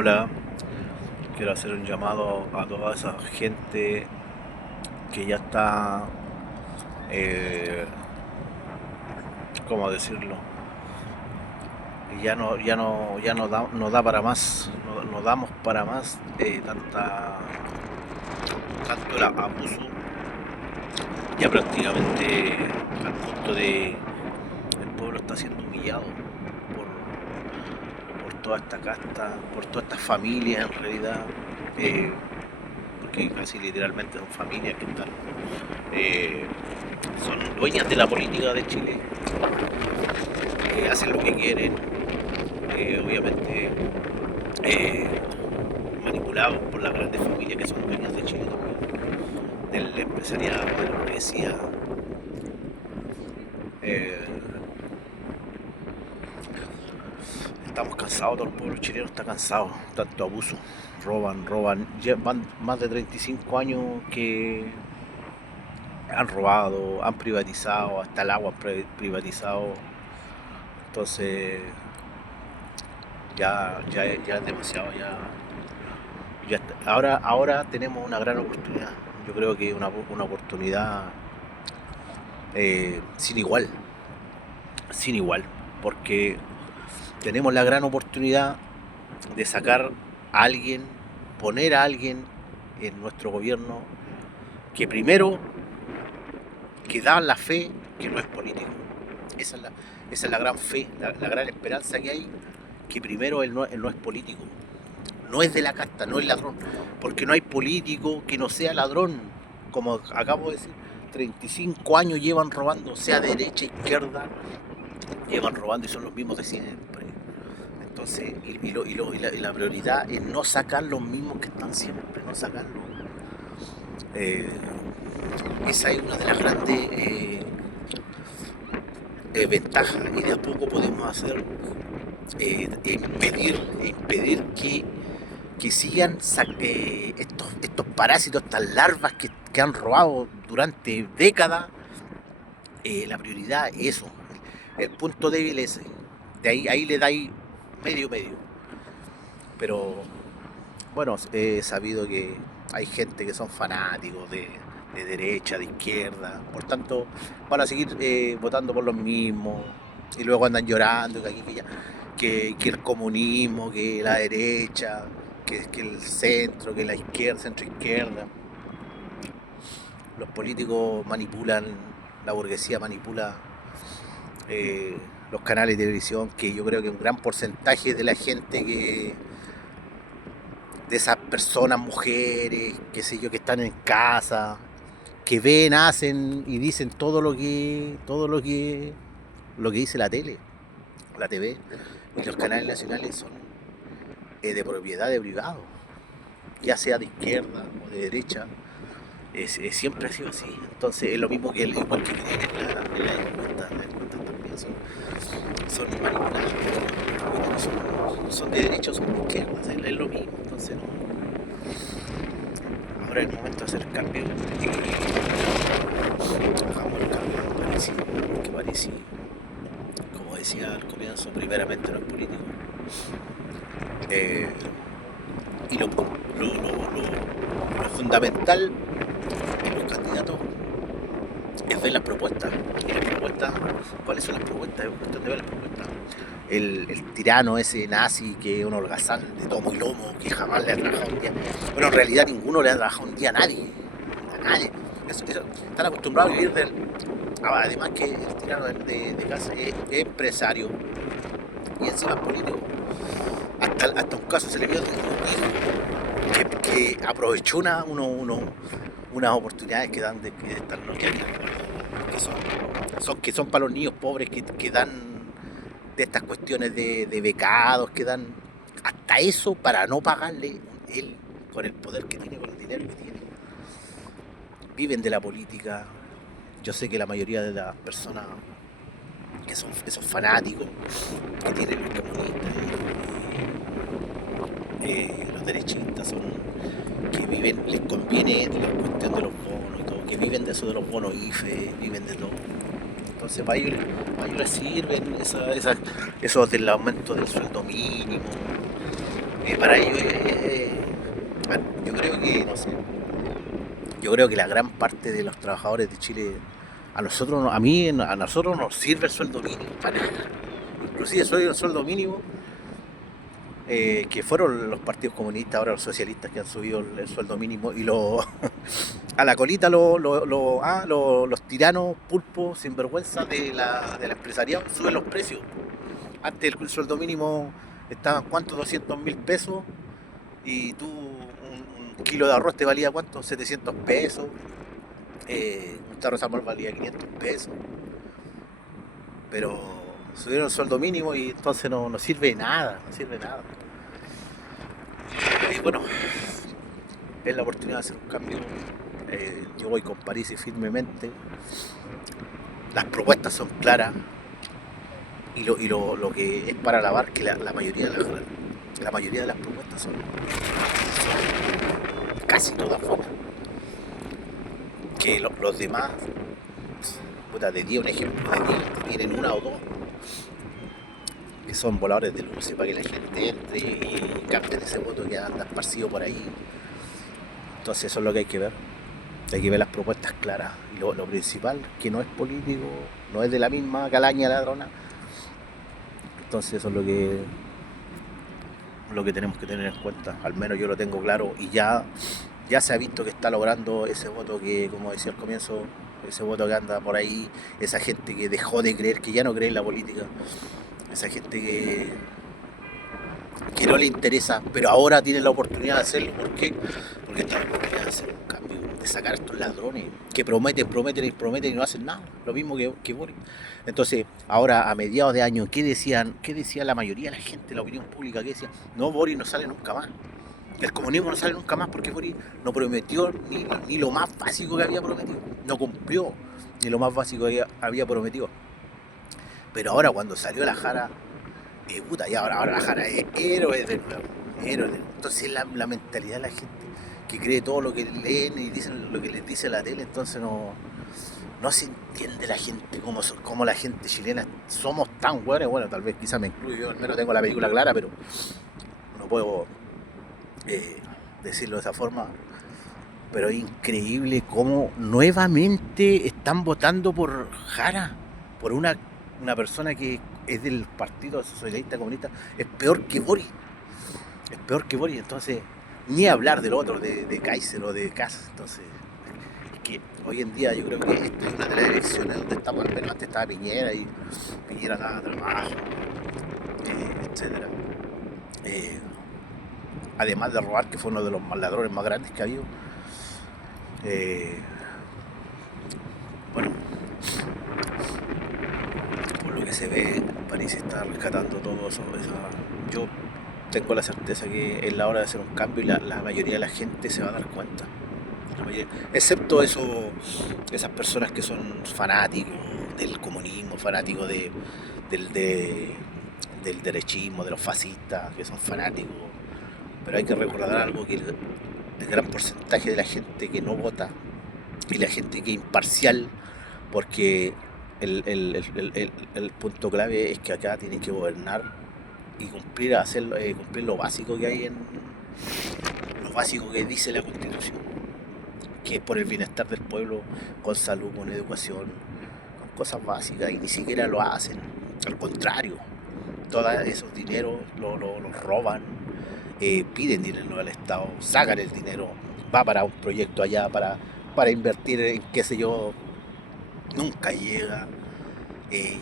Hola, quiero hacer un llamado a toda esa gente que ya está, eh, ¿cómo decirlo? No da para más, no damos para más tanto el abuso, ya prácticamente al punto de el pueblo está siendo humillado por toda esta casta, por todas estas familias en realidad, eh, porque casi literalmente son familias que están eh, son dueñas de la política de Chile, hacen lo que quieren, obviamente eh, manipulados por las grandes familias que son dueñas de Chile también, del empresariado, de la burguesía. Eh, Estamos cansados, todo el pueblo chileno está cansado, tanto abuso, roban, llevan más de 35 años que han robado, han privatizado, hasta el agua han privatizado, entonces ya es demasiado, ahora tenemos una gran oportunidad. Yo creo que una oportunidad sin igual, sin igual, porque tenemos la gran oportunidad de sacar a alguien, poner a alguien en nuestro gobierno que primero que da la fe que no es político. Esa es la gran fe, la gran esperanza que hay, que primero él no es político, no es de la casta, no es ladrón, porque no hay político que no sea ladrón, como acabo de decir, 35 años llevan robando, sea derecha, izquierda, llevan robando y son los mismos de siempre. Entonces, y la prioridad es no sacar los mismos que están siempre, no sacarlos. Eh, Esa es una de las grandes ventajas y de a poco podemos hacer impedir que sigan estos parásitos, estas larvas que han robado durante décadas. La prioridad es eso, el punto débil es ese. Ahí le dais medio. Pero bueno, he sabido que hay gente que son fanáticos de derecha, de izquierda, por tanto van a seguir votando por los mismos y luego andan llorando que aquí que el comunismo, que la derecha, que el centro, que la izquierda, centro izquierda. Los políticos manipulan, la burguesía manipula eh, los canales de televisión, que yo creo que un gran porcentaje de la gente de esas personas, mujeres, qué sé yo, que están en casa, que ven, hacen y dicen lo que dice la tele, la TV, y los canales nacionales son de propiedad de privados, ya sea de izquierda o de derecha. Siempre ha sido así. Entonces es lo mismo que igual que en la encuesta, también son manipulados, son de derecha o son de izquierda, es lo mismo. Entonces ahora es el momento de hacer cambio y hagamos el cambio que parece, como decía al comienzo, primeramente no es político. Eh, y lo fundamental en los candidatos es ver las propuestas. Y las propuestas, ¿cuáles son las propuestas? Es cuestión de ver las propuestas. El tirano ese nazi que es un holgazán de tomo y lomo, que jamás le ha trabajado un día. Bueno, en realidad ninguno le ha trabajado un día a nadie. A nadie. Están acostumbrados a vivir del. Además que el tirano de casa es empresario y encima es político. Hasta un caso se le vio que aprovechó unas oportunidades que dan que están los que son para los niños pobres que dan de estas cuestiones de becados que dan hasta eso para no pagarle él con el poder que tiene, con el dinero que tiene. Viven de la política. Yo sé que la mayoría de las personas que son esos fanáticos que tienen los comunistas los derechistas son que viven, les conviene la cuestión de los bonos y todo, que viven de eso de los bonos IFE, viven de todo. Entonces para ellos les sirven eso del aumento del sueldo mínimo, Para ellos, bueno, yo creo que, no sé, yo creo que la gran parte de los trabajadores de Chile, a nosotros nos sirve el sueldo mínimo, para nada. Inclusive soy el sueldo mínimo, que fueron los partidos comunistas, ahora los socialistas que han subido el sueldo mínimo y a la colita los tiranos pulpos sinvergüenza del empresariado suben los precios. Antes el sueldo mínimo estaba en cuánto, 200.000 pesos y un kilo de arroz te valía cuánto, 700 pesos, un tarro de salmón valía 500 pesos, pero subieron el sueldo mínimo y entonces no sirve de nada, no sirve de nada. Y bueno, es la oportunidad de hacer un cambio. Yo voy con París y firmemente. Las propuestas son claras lo que es para alabar que la mayoría de las propuestas son casi todas buenas. Que los demás, puta, te di un ejemplo de 10, tienen una o dos que son voladores de luces para que la gente entre y capten ese voto que anda esparcido por ahí. Entonces eso es lo que hay que ver. Hay que ver las propuestas claras. Y lo principal, que no es político, no es de la misma calaña ladrona. Entonces eso es lo que tenemos que tener en cuenta. Al menos yo lo tengo claro y ya se ha visto que está logrando ese voto que, como decía al comienzo, ese voto que anda por ahí, esa gente que dejó de creer, que ya no cree en la política, esa gente que no le interesa, pero ahora tiene la oportunidad de hacerlo. ¿Por qué? Porque está la oportunidad de hacer un cambio, de sacar a estos ladrones que prometen y no hacen nada, lo mismo que Boris. Entonces, ahora a mediados de año, ¿qué decía la mayoría de la gente, la opinión pública? ¿Qué decía? No, Boris no sale nunca más. El comunismo no sale nunca más porque Boris no prometió ni lo más básico que había prometido. No cumplió ni lo más básico que había prometido. Pero ahora cuando salió la Jara, puta, y ahora la Jara es héroe de nuevo. Héroe de nuevo. Entonces la mentalidad de la gente que cree todo lo que leen y dicen lo que les dice la tele, entonces no se entiende la gente, como la gente chilena somos tan buenos. Bueno, tal vez quizás me incluyo, yo al menos tengo la película clara, pero no puedo decirlo de esa forma. Pero es increíble cómo nuevamente están votando por Jara, por una persona que es del Partido Socialista Comunista. Es peor que Boris, es peor que Boris. Entonces, ni hablar del otro, de Kaiser o de Kass. Entonces, es que hoy en día yo creo que esta es una de las elecciones donde estamos, al menos antes estaba Piñera y Piñera daba trabajo, etcétera. Además de robar, que fue uno de los ladrones más grandes que ha habido. Bueno, por lo que se ve, París está rescatando todo eso. Yo tengo la certeza que es la hora de hacer un cambio y la mayoría de la gente se va a dar cuenta. Excepto esas personas que son fanáticos del comunismo, fanáticos del derechismo, de los fascistas, que son fanáticos. Pero hay que recordar algo, que el gran porcentaje de la gente que no vota y la gente que es imparcial, porque el punto clave es que acá tienen que gobernar y cumplir lo básico que hay lo básico que dice la Constitución, que es por el bienestar del pueblo, con salud, con educación, con cosas básicas, y ni siquiera lo hacen. Al contrario, todos esos dineros los roban, piden dinero al Estado, sacan el dinero, va para un proyecto allá, para invertir en qué sé yo, nunca llega. eh,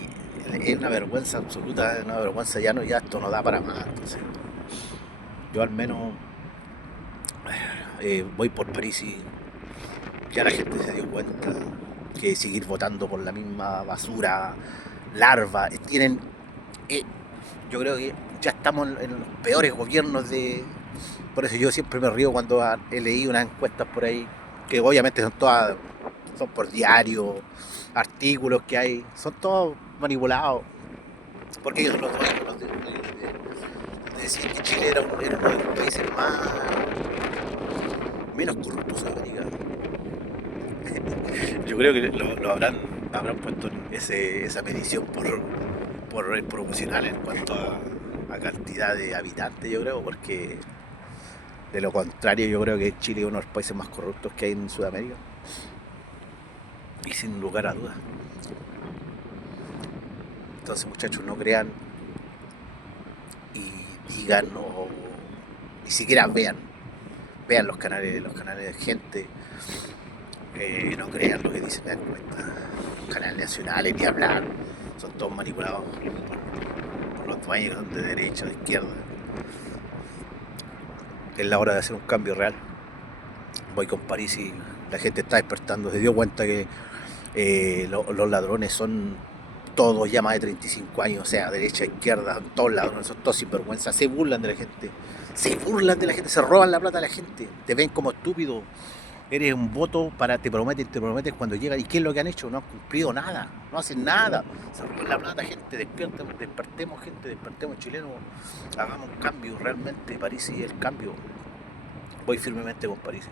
es una vergüenza absoluta, es una vergüenza, ya esto no da para más. Entonces, yo al menos voy por París y ya la gente se dio cuenta que seguir votando por la misma basura, larva, eh, yo creo que ya estamos en los peores gobiernos por eso yo siempre me río cuando he leído unas encuestas por ahí, que obviamente son por diario, artículos que hay, son todos manipulados, porque ellos son los dueños de decir que Chile era uno de los países menos corruptos de América. Yo creo que lo habrán puesto esa medición por el proporcional en cuanto a a cantidad de habitantes, yo creo, porque de lo contrario yo creo que Chile es uno de los países más corruptos que hay en Sudamérica. Y sin lugar a dudas. Entonces, muchachos, no crean y digan o ni siquiera vean los canales de gente, no crean lo que dicen en la encuesta. Canales nacionales ni hablar, son todos manipulados por los dueños de derecha o de izquierda. Es la hora de hacer un cambio real. Voy con París y la gente está despertando, se dio cuenta que los ladrones son todos ya más de 35 años, o sea, derecha, izquierda, todos ladrones, son todos sinvergüenza, se burlan de la gente, se roban la plata de la gente, te ven como estúpido, eres un voto para, te prometen cuando llegan, ¿y qué es lo que han hecho? No han cumplido nada, no hacen nada, se roban la plata, gente, despertemos gente, despertemos chilenos, hagamos un cambio realmente, París y el cambio, voy firmemente con París.